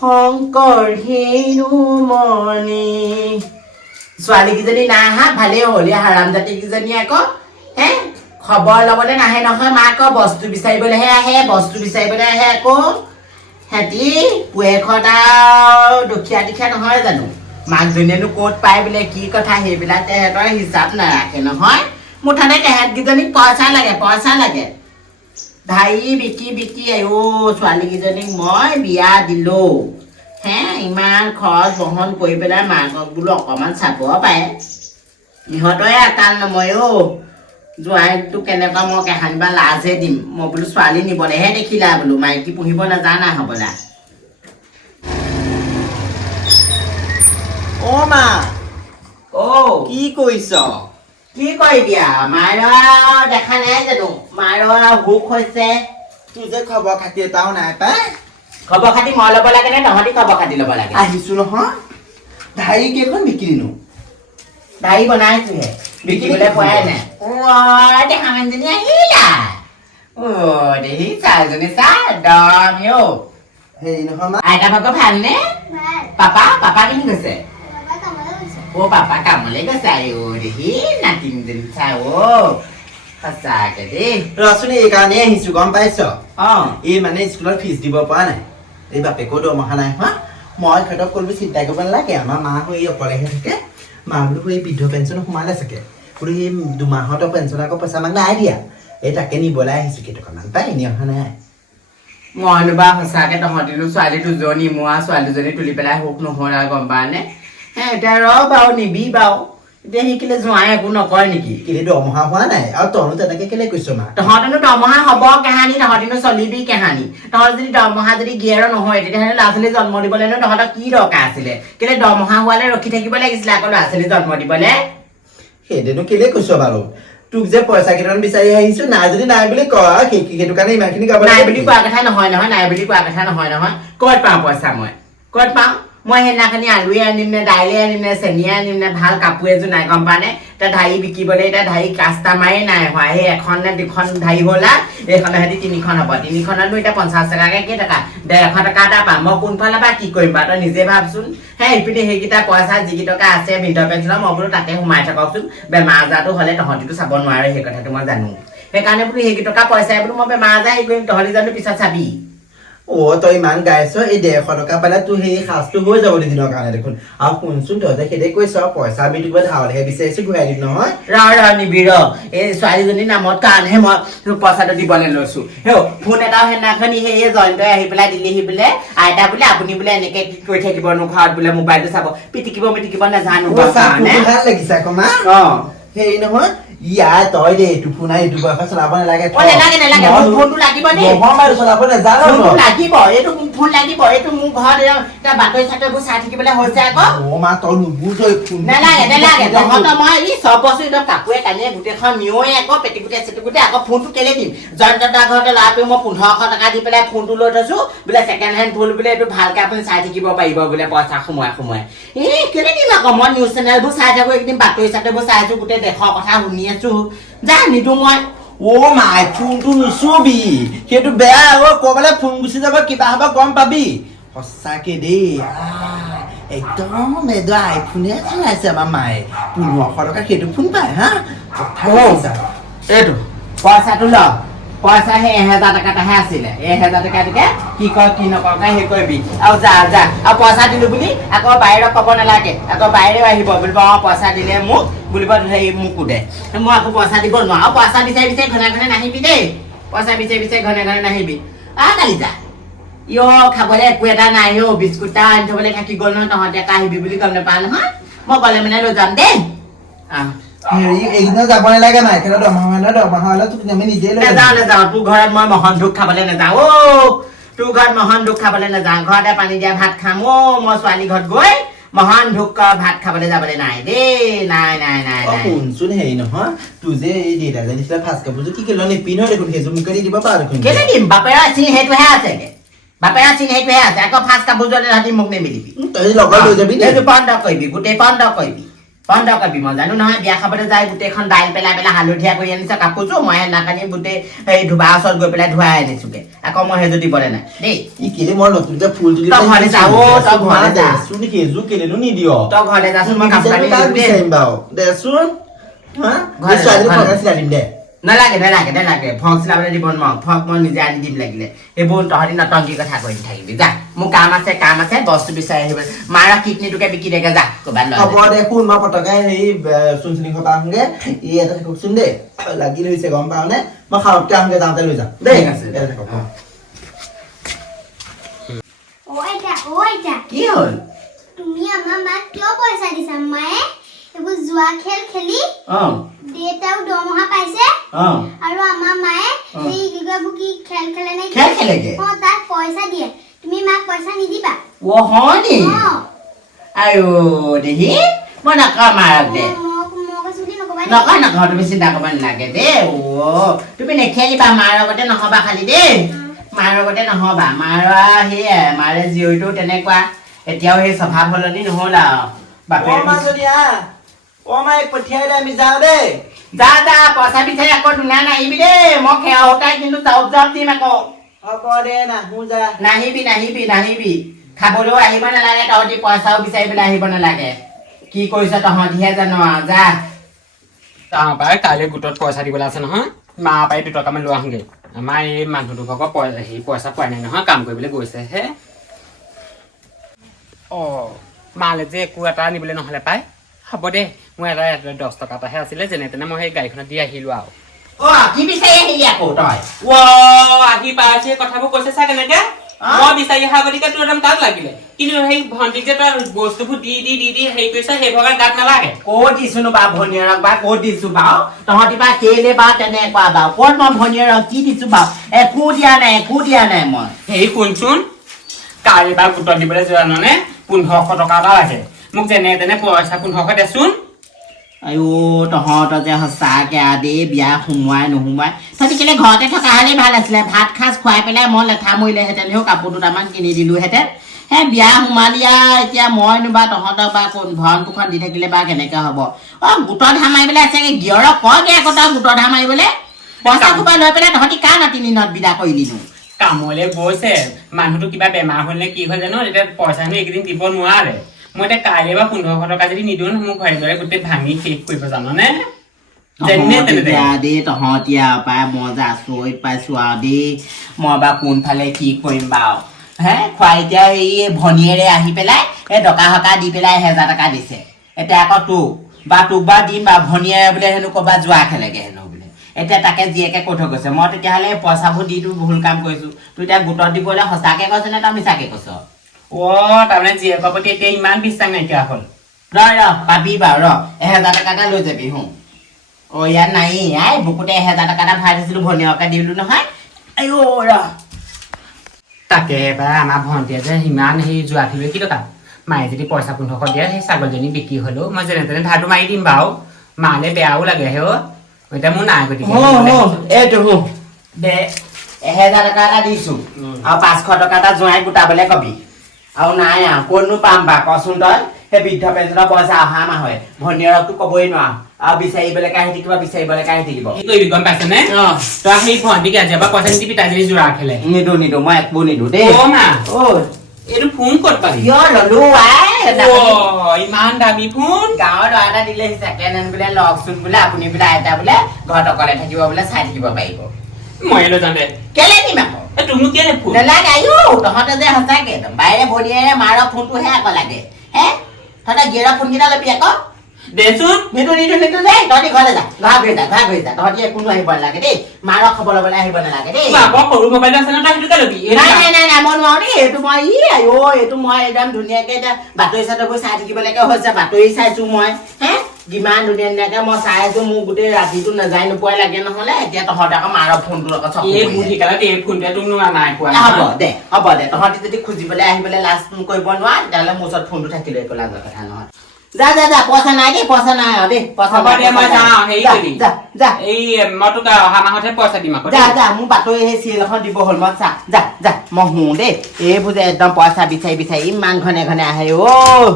শংকৰ হেনো মনে ছোৱালীকেইজনী নাই আহা ভালেই হ'ল হাৰাম জাতিকেইজনী আকৌ খবৰ ল'বলৈ নাহে নহয় মাক বস্তু বিচাৰিবলৈহে আহে আকৌ সিহঁতি পুৱেকত আৰু দুখীয়া দুখীয়া নহয় জানো মাকজনীয়েনো ক'ত পায় বোলে কি কথা সেইবিলাক তেহেঁতৰ হিচাপ নাৰাখে নহয় মুঠতে তেহেঁতকেইজনীক পইচা লাগে ধাই বিকি ছোৱালীকেইজনীক মই বিয়া দিলো ইমান খৰচ বহন কৰি পেলাই মাকক বোলো অকণমান চাব পাৰে ইহঁতৰে আকাল নময় জোৱাইটো কেনেকুৱা মই কেহানিবা লাজহে দিম মই বোলো ছোৱালী নিবলৈহে দেখিলা বোলো মাইকী পুহিব নাজানা হ'বলা অ মা কি কৰিছ কি কৰিবি মাৰ দেখা নাই জানো মাৰ হুক হৈছে তোৰ যে খবৰ খাতি এটাও নাই পাই খবৰ খাতি মই ল'ব লাগে নে তহঁতি খবৰ খাতি ল'ব লাগে আহিছো নহয় ঢাৰি কেইখন বিকিলিনো ঢাৰি বনাইছোহে বিকিবলৈ পোৱাই নাই দেখা মানুহজনী আহিলা দেখিছা এজনী চা দম হেৰি নহয় মা আইতা ভাগৰ ভালনে পাপা কেনে গৈছে পাপা কামলৈ গৈছে দেখি নাতিনজনী চা সঁচাকে দেই ৰচোন এইকাৰণে আহিছো গম পাইছ এই মানে স্কুলত ফিজ দিব পৰা নাই এই বাপেকো দৰমহা নাই হোৱা মই সিহঁতক ক'লো চিন্তা কৰিব নালাগে আমাৰ মা হৈ অকলেহে থাকে মা বোলো এই বৃদ্ধ পেঞ্চন সোমালে চাগে বোলো এই দুমাহৰ পেঞ্চন আকৌ পইচা আমাক নাই দিয়া এই তাকে নিবলৈ আহিছো কেইটকামান পাই এনেই অহা নাই মইনো বা সঁচাকে তহঁতিনো ছোৱালী দুজনী মোৱা ছোৱালী দুজনী তুলি পেলাই হুক নহ'ল আৰু গম পানে এতিয়া ৰ বাৰু নিবি বাৰু এতিয়া শিকিলে জোঁৱাই একো নকয় নেকি কেলে দৰমহা হোৱা নাই আৰু তইনো তেনেকে কেলে কৈছ মা তহঁতেনো দৰমহা হ'ব কাহানি তহঁতিনো চলিবি কাহানি তহঁতৰ যদি দৰমহা যদি গিয়েৰ নহয় তেতিয়াহ'লে ল'ৰা ছোৱালী জন্ম দিবলৈনো তহঁতৰ কি দৰকাৰ আছিলে কেলে দৰমহা হোৱালে ৰখি থাকিব লাগিছিলে আকৌ ল'ৰা ছোৱালী জন্ম দিবলৈ সেইটোনো কেলে কৈছ বাৰু তোক যে পইচা কেইটামান বিচাৰি আহিছো নাই যদি নাই বুলি ক সেইটো কাৰণে ইমানখিনি গাব নাই বুলি কোৱা কথা নহয় নাই বুলি কোৱা কথা নহয় ক'ত পাওঁ পইচা মই ক'ত পাওঁ মই সেইদিনাখনি আলুৱে আনিম নে দাইলে আনিম নে চেনিয়ে আনিম নে ভাল কাপোৰ এযোৰ নাই গম পানে এতিয়া ঢাৰি বিকিবলৈ এতিয়া ঢাৰি কাষ্টমাৰেই নাই হোৱা সেই এখন নে দুখন ঢাৰি হ'লা এইখনে সিহঁতি তিনিখন হ'ব তিনিখনতো এতিয়া 50 টকাকৈ কেই টকা 150 টকা এটা পাম মই কোনফালে বা কি কৰিম বাৰু তই নিজে ভাবচোন ইপিনে সেইকেইটা পইচা যিকেইটকা আছে বৃদ্ধ পেঞ্চনৰ মই বোলো তাতে সোমাই থাককচোন বেমাৰ আজাৰটো হ'লে তহঁতিতো চাব নোৱাৰে সেই কথাটো মই জানো সেইকাৰণে বোলো সেইকেইটকা পইচাই বোলো মই বেমাৰ আজাৰ হেৰি কৰিম তহঁতি জানো পিছত চাবি তই ইমান গাইছ এই 150 টকা পালে তোৰ সেই সাজটো হৈ যাব দুদিনৰ কাৰণে দেখোন আৰু শুনচোন তই যে সেইদে কৈছ পইচা আমি তোক ধাৰলৈহে বিচাৰিছো ঘূৰাই দিম নহয় নিবি এই ছোৱালীজনীৰ নামত কাৰণেহে মই পইচাটো দিবলৈ লৈছো ফোন এটা সেইদিনাখনি সেই জয়ন্তই আহি পেলাই দিলেহি বোলে আইতা বোলে আপুনি বোলে এনেকে কি কৰি থাকিব নো ঘৰত বোলে মোবাইলটো চাব পিটিকিব নাজানো ভাল লাগিছে আকৌ মা হেৰি নহয় ইয়াৰ তই দে এইটো ফোন এইটো বয়সত চলাব নালাগে ফোনটো লাগিব দেই চলাব নাজানো লাগিব এইটো ফোন লাগিব এইটো মোৰ ঘৰত এতিয়া বাতৰি চাতৰিবোৰ চাই থাকিবলৈ হৈছে আকৌ মা তই নুবুজ নালাগে তহঁতৰ মই এই চব বস্তু একদম কাপোৰে কানিয়ে গোটেইখন নিয়ৈ আকৌ পেটিকুটে আকৌ ফোনটো কেলে দিম জয়ন্ত দাৰ ঘৰতে ল'ৰাটোৱে মই 1500 টকা দি পেলাই ফোনটো লৈ থৈছো বোলে ছেকেণ্ড হেণ্ড ফোন বোলে এইটো ভালকে আপুনি চাই থাকিব পাৰিব বোলে পইচা সোমাই কেলে দিম আকৌ মই নিউজ চেনেলবোৰ চাই থাকো একদিন বাতৰি চাতৰিবোৰ চাই আছো গোটেই দেশৰ কথা শুনি আছো যা নিদো মই মাই ফোনটো নুচুবি সেইটো বেয়া ক'বালে ফোন গুচি যাব কিবা হ'ব গম পাবি সঁচাকে দেই একদম এডৰা আইফোনে চলাইছে আমাৰ মায়ে 1500 টকা সেইটো ফোন পায় এইটো পইচাটো ল পইচা সেই 1000 টকাহে আছিলে 1000 টকাটোকে কি কয় কি নকৰকে সেই কৰিবি আৰু যা আৰু পইচা দিলো বুলি আকৌ বাহিৰত ক'ব নালাগে আকৌ বাহিৰেও আহিব বুলিব পইচা দিলে মোক বুলিব সেই মোকো দে মই আকৌ পইচা দিব নোৱাৰো আৰু পইচা বিচাৰি ঘনে নাহিবি দেই পইচা বিচাৰি ঘনে নাহিবি কালি যা খাবলৈ একো এটা নাই বিস্কুট এটা আনি থবলৈ থাকি গ'ল নহয় তহঁতে এটা আহিবি বুলি গম নাপা নহয় মই গ'লে মানে লৈ যাম দেই এইদিন যাব নালাগে মাই দৰমহা হ'লে তোক আমি নিজে নাযাওঁ তোৰ ঘৰত মই মহন ধূপ খাবলৈ নাযাওঁ তোৰ ঘৰত মহন ধূপ খাবলৈ নাযাওঁ ঘৰতে পানী দিয়া ভাত খাম মই ছোৱালী ঘৰত গৈ মহান ধূপ ভাত খাবলৈ যাবলৈ নাই দেই নাই শুনচোন হেৰি নহয় তোৰ যে এই দেউতা যে দিছিলে ফাৰ্ষ্ট কাপোৰযোৰ কি কিলো নিপিন্ধ দেখোন সেইযোৰ মোক দিব পাৰ দেখোন কেলে দিম বাপেৰা চিন সেইটোহে আছে আকৌ ফাৰ্ষ্ট কাপোৰযোৰ ৰাতি মোক নিমিলিবি তই লগত লৈ যাবি এইটো বন্ধ কৰিবি গোটেই বন্ধ কৰিবি বন্ধ কৰিবি মই জানো নহয় বিয়া খাবলৈ যায় গোটেইখন দাইল পেলাই পেলাই হালধীয়া কৰি আনিছ কাপোৰযোৰ মই নাকানি গোটেই সেই ধুবা ওচৰত গৈ পেলাই ধুৱাই আনিছোগে আকৌ মই সেইযোৰ দিবলৈ নাই দেই ই কেলে মই নতুনকে ফুল তুলি তই ঘৰলে যা তই ঘৰলে যা দেচোন কেজু কেলেনো নিদিয় তই ঘৰলে যাচোন মই কাপোৰ কানি কাক দিম দেই বিচাৰিম বাৰু দেচোন হা ঘৰলে যা, ছোৱালী ঘৰলে। ফকাচ দিম দে নালাগে ফ্ৰক চিলাবলৈ দিব নোৱাৰো ফ্ৰক মই নিজে আনি দিম লাগিলে এইবোৰ তহঁতি নটংকি কথা কৈ থাকিবি যা মোৰ কাম আছে বস্তু বিচাৰি আহিব মাৰা কিডনীটোকে বিকি দেগে যা ক'ৰবাত লৈ হ'ব দে শুন মই পতকে হেৰি চুনচুনি ঘপা আহোঁগে ই এটা থাককচোন দেই লাগি ধৰিছে গম পাৱ নে মই খাওঁতে আহোঁগে যাওঁতে লৈ যাম দেই ঠিক আছে। ইয়াতে থাকক, অ। আইতা কি হ'ল তুমি আমাৰ মাক কিয় পইচা দিছা মায়ে এইবোৰ জুৱা খেল খেলি অঁ দেউতাও দৰমহা পাইছে অঁ আৰু আমাৰ মায়ে অ। এই কিবাবোৰ কি খেল খেলে নে খেল খেলেগে? তাক পইচা দিয়ে তুমি মাক পইচা নিদিবা অ' হয় নি অ আইও দেহি মই নকওঁ মাৰক দে মই কৈছো বুলি নকবা নকওঁ তুমি চিন্তা কৰিব নালাগে দেই অ' তুমি নেখেলিবা মাৰ লগতে নহবা খালি দেই মাৰ লগতে নহবা মাৰ সেয়াই মাৰে জীয়ৰীটো তেনেকুৱা এতিয়াও সেই স্বভাৱ সলনি নহ'ল আৰু অ বাপেক মাজনী আহ অ মাইক পঠিয়াই দে আমি যাওঁ দেই যা পইচা বিচাৰি আকৌ দুনা নাহিবি দেই মই খেয়া সতাই কিন্তু জাপ দিম আকৌ হ'ব দে নাহো যা নাহিবি খাবলৈও আহিব নালাগে তহঁতি পইচাও বিচাৰি পেলাই আহিব নালাগে কি কৰিছ তহঁতিহে জানো আৰু যা তাৰ পৰাই কাইলৈ গোটত পইচা দিবলৈ আছে নহয় মা পাই 2 টকামান লৈ আহোঁগৈ আমাৰ এই মানুহটোৰ ভাগৰ পইচা পোৱা নাই নহয় কাম কৰিবলৈ গৈছেহে অঁ মালে যে একো এটা আনিবলৈ নহ'লে পাই হ'ব দে মোৰ এটা 10 টকা এটাহে আছিলে যেনে তেনে মই সেই গাড়ীখনত দি আহিলোঁ আৰু অ' কি বিচাৰি আহিলি আকৌ তই আহি পাইছে কথাবোৰ কৈছে চা কেনেকে মই বিচাৰি অহা গতিকে তোৰ একদম গাত লাগিলে কিন্তু সেই ভণ্টিক যে তই বস্তুবোৰ দি হেৰি কৰিছ সেই ভগাৰ গাত নালাগে ক'ত দিছোনো বা ভনীয়েৰক বা ক'ত দিছো বাৰু তহঁতি বা কেলে বা তেনেকুৱা বাৰু ক'ত মই ভনীয়েৰক কি দিছো বাৰু একো দিয়া নাই মই হেৰি শুনচোন কাইলৈ বা গোটত দিবলৈ জাননে 1500 টকা এটা লাগে মোক যেনে তেনে পইচা 1500 দেচোন আইও তহঁতৰ যে সঁচাকে আদি বিয়া সোমোৱাই তহঁতি কেলে ঘৰতে থকা হ'লেই ভাল আছিলে ভাত সাজ খুৱাই পেলাই মই লেঠা মৰিলেহেঁতেন কাপোৰ দুটামান কিনি দিলোহেঁতেন সেই বিয়া সোমালি আৰু এতিয়া মইনো বা তহঁতক বা ভৰণ পোষণ দি থাকিলে বা কেনেকে হ'ব অ' গোটৰ ধাৰ মাৰিবলৈ আছে গিয়ৰক কয়গে আকৌ তই গোটৰ ধাৰ মাৰিবলৈ পইচা সোপা লৈ পেলাই তহঁতি কাৰ নাতি দিনত বিদা কৰিলিনো কামলৈ গৈছে মানুহটো কিবা বেমাৰ হ'ল নে কি হ'ল জানো এতিয়া পইচাখিনি এইকেইদিন দিব নোৱাৰে মই এতিয়া কাইলৈ বা 1500 টকা যদি নিদিওঁ মোক ঘৰে ঘৰে গোটেই ভাঙি শেষ কৰিব জাননে যেনে তেনে দেই তহঁতি আৰু পাই মই যে আচৰিত পাইছো আৰু দেই মই বা কোনফালে কি কৰিম বাৰু হে খুৱাই এতিয়া এই ভনীয়েৰে আহি পেলাই এই ডকা হকা দি পেলাই 1000 টকা দিছে এতিয়া আকৌ তোক বা দিম বা ভনীয়ে বোলে হেনো ক'ৰবাত যোৱা খেলেগে হেনো বোলে এতিয়া তাকে জীয়েকে কৈ থৈ গৈছে মই তেতিয়াহ'লে পইচাবোৰ দি তোৰ ভুল কাম কৰিছো তোৰ এতিয়া গোটত দিবলৈ সঁচাকে কৈছ নে তই মিছাকে কৈছ তাৰমানে জীয়েকৰ প্ৰতি এতিয়া ইমান বিশ্বাস নাইকিয়া হ'ল ৰ পাবি বাৰু 1000 টকা এটা লৈ যাবি অ' ইয়াত নাই আই বুকুতে 1000 টকা এটা ভৰাই থৈছিলো ভনীয়কে দিলো নহয় আইও ৰ তাকে এবাৰ আমাৰ ভণ্টিয়ে যে ইমান সেই যোৱা খেলিলে কি টকা মায়ে যদি পইচা 1500 দিয়ে সেই ছাগলজনী বিক্ৰী হ'লেও মই যেনে তেনে ধাৰটো মাৰি দিম বাৰু মালে বেয়াও লাগে হে এতিয়া মোৰ নাই গতিকে এইটো দে 1000 টকা এটা দিছো আৰু 500 টকা এটা জোঁৱাই গোটাবলৈ কবি আৰু নাই আৰু ক'তনো পাম বা কচোন তই সেই বৃদ্ধ পেঞ্চনৰ পইচা অহা মাহৰ ভনীয়েৰকতো ক'বই নোৱাৰ আৰু বিচাৰিবলৈকে আহি থাকিব কি কৰিবি গম পাইছনে তই সেই ভণ্টিক আজি এবাৰ পইচা নিদিবি তাই যদি যোৰা খেলে নিদো মই একো নিদো দেই অ' মা অ' এইটো ফোন ক'ত পালি কিয় ললো ইমান দামী ফোন গাঁৱৰ ল'ৰা এটা দিলে ছেকেণ্ড হেণ্ড বোলে লওকচোন বোলে আপুনি বোলে আইতা বোলে ঘৰত অকলে থাকিব বোলে চাই থাকিব পাৰিব মই লৈ যাম দে কেলে নিম আকৌ তোকনো কেলে ফোন নালাগে আইও তহঁতে যে সঁচাকে বাইৰে ভনীয়েৰে মাৰৰ ফোনটোহে আকৌ লাগে হে তহঁতে গিয়েৰৰ ফোনকেইটা ল'বি আকৌ দেচোন নিদো দেই তহঁতি ঘৰলৈ যা ঘৰ যা তহঁতি কোনো আহিব নালাগে দেই মাৰক খবৰ ল'বলৈ আহিব নালাগে দেই আকৌ সৰু মোবাইল আছে নহয় সেইটোকে ল'বি নাই মই নোৱাৰো দেই এইটো মই একদম ধুনীয়াকে এতিয়া বাতৰি চাতৰিবোৰ চাই থাকিবলৈকে হৈছে বাতৰি চাইছো মই হে যিমান ধুনীয়াকে মই চাই আছো মোক গোটেই ৰাতিটো নাযায় নোপোৱাই লাগে নহ'লে এতিয়া তহঁতে আকৌ মাৰৰ ফোনটোৰ লগত এই বুদ্ধিকালত এই ফোনটোৱে তোক নাই পোৱা হ'ব দে তহঁতি যদি খুজিবলৈ আহিবলৈ লাজ কৰিব নোৱাৰ তেতিয়াহ'লে মোৰ ওচৰত ফোনটো থাকিলে একো লাজৰ কথা নহয় যা পইচা নাই দেই পইচা হ'ব দে মই যাওঁ হেৰি কৰিবি যা এই মই তোক অহা মাহতহে পইচা দিম আকৌ যা মোৰ বাতৰি সেই চিৰিয়েল এখন দিব হ'ল মই যা মই শোওঁ দেই এইবোৰ যে একদম পইচা বিচাৰি ইমান ঘনে আহে অ'